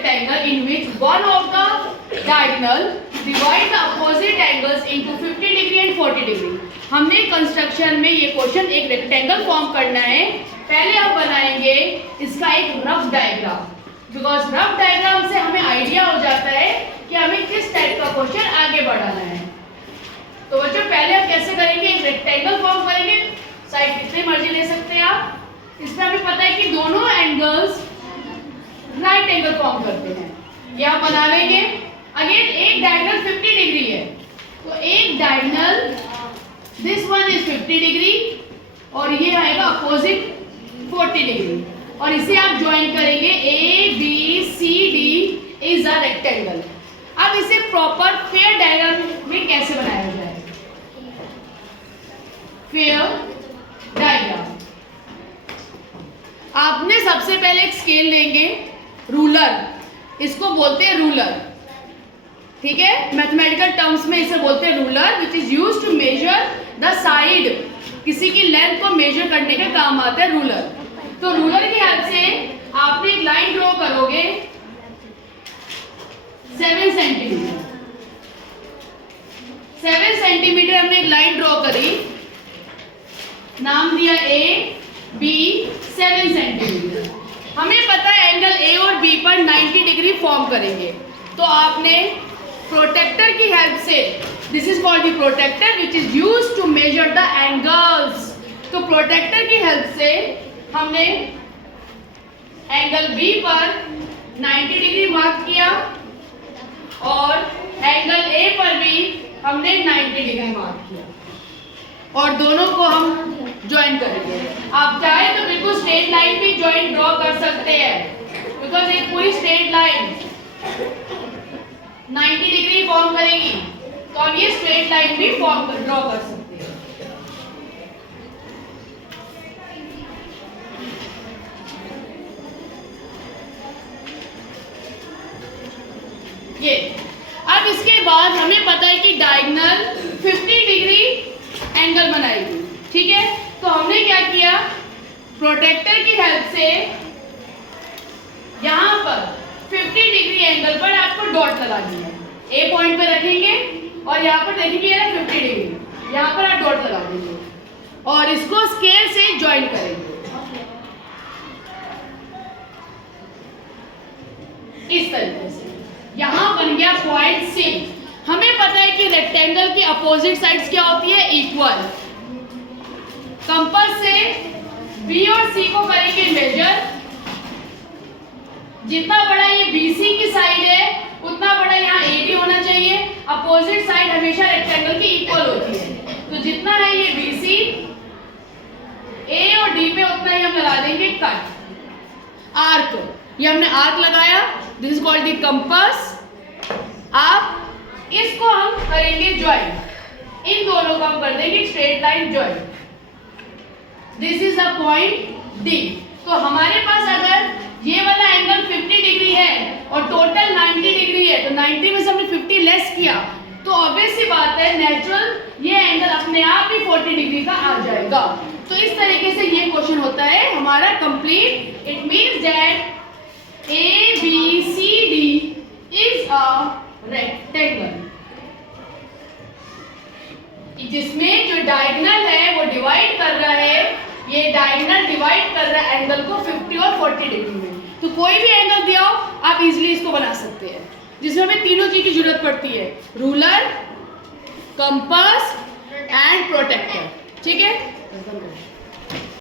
rectangle in which one of the diagonal divide the opposite angles into 50 degree and 40 degree. हमने construction में ये question एक rectangle form करना है. पहले हम बनाएंगे इसका एक rough diagram, because rough diagram से हमें आइडिया हो जाता है कि हमें किस टाइप का क्वेश्चन आगे बढ़ाना है. तो बच्चों पहले हम कैसे करेंगे, एक रेक्टेंगल फॉर्म करेंगे. साइड कितनी मर्जी ले सकते हैं आप. इसमें हमें पता है कि दोनों एंगल्स राइट एंगल फॉर्म करते हैं. ये हम बना लेंगे. अगेन एक डायगोनल 50 डिग्री है, तो एक diagonal this one is 50 degree और ये आएगा अपोजिट 40 डिग्री, और इसे आप ज्वाइन करेंगे. A B C D is a rectangle. अब इसे प्रॉपर फेयर डायग्राम में कैसे बनाया जाए. फेयर डायग्राम, आपने सबसे पहले एक स्केल लेंगे, रूलर, इसको बोलते हैं रूलर. ठीक है, मैथमेटिकल टर्म्स में इसे बोलते हैं ruler, which is used to measure the side. किसी की लेंथ को मेजर करने के काम आता है रूलर. तो रूलर की हेल्प से आपने एक लाइन ड्रॉ करोगे 7 सेंटीमीटर. 7 सेंटीमीटर हमने एक लाइन ड्रॉ करी, नाम दिया ए बी 7 सेंटीमीटर. हमें पता है एंगल ए और बी पर 90 डिग्री फॉर्म करेंगे. तो आपने प्रोटेक्टर की हेल्प से, this is called the protractor which is used to measure the angles. तो प्रोटेक्टर की हेल्प से हमने एंगल बी पर 90 डिग्री मार्क किया और एंगल ए पर भी हमने 90 डिग्री मार्क किया, और दोनों को हम ज्वाइन करेंगे. आप चाहे तो बिल्कुल स्ट्रेट लाइन भी ज्वाइन ड्रॉ कर सकते हैं, बिकॉज एक पूरी स्ट्रेट लाइन 90 डिग्री फॉर्म करेगी, तो हम ये स्ट्रेट लाइन भी फॉर्म ड्रॉ कर सकते हैं. ये अब इसके बाद हमें पता है कि डायगोनल 50 डिग्री एंगल बनाएगी. ठीक है, तो हमने क्या किया, प्रोटेक्टर की हेल्प से यहां पर 50 डिग्री एंगल पर आपको डॉट लगानी है. ए पॉइंट पे रखेंगे और यहां पर देखेंगे ये 50 डिग्री, यहां पर आप डॉट लगा देंगे और इसको स्केल से ज्वाइन करेंगे इस तरीके से. यहां बन गया पॉइंट सी. हमें पता है कि रेक्टेंगल की अपोजिट साइड्स क्या होती है, इक्वल. कंपास से बी और सी को करेंगे मेजर. जितना बड़ा ये बीसी की साइड है उतना बड़ा यहाँ ए भी होना चाहिए. अपोजिट साइड हमेशा रेक्टेंगल की इक्वल होती है, तो जितना है ये बीसी, ए और डी पे उतना ही हम लगा देंगे कट. आर्क, ये हमने आर्क लगाया, this is called the compass. आप इसको हम करेंगे ज्वाइन, इन दोनों को हम कर देंगे straight line join. This is the point D. तो हमारे पास अगर ये वाला एंगल 50 डिग्री है और टोटल 90 डिग्री है, तो 90 में से हमने 50 लेस किया, तो ऑब्वियस सी बात है नेचुरल ये एंगल अपने आप ही 40 डिग्री का आ जाएगा. तो इस तरीके से ये क्वेश्चन होता है हमारा complete. It means that A B C D is a rectangle, जिसमें जो डायगोनल है वो डिवाइड कर रहा है, ये डायगोनल डिवाइड कर रहा है एंगल को 50 और 40 डिग्री में. तो कोई भी एंगल दिया हो आप इजीली इसको बना सकते हैं, जिसमें हमें तीनों चीज की जरूरत पड़ती है, रूलर, कंपास एंड प्रोटेक्टर. ठीक है.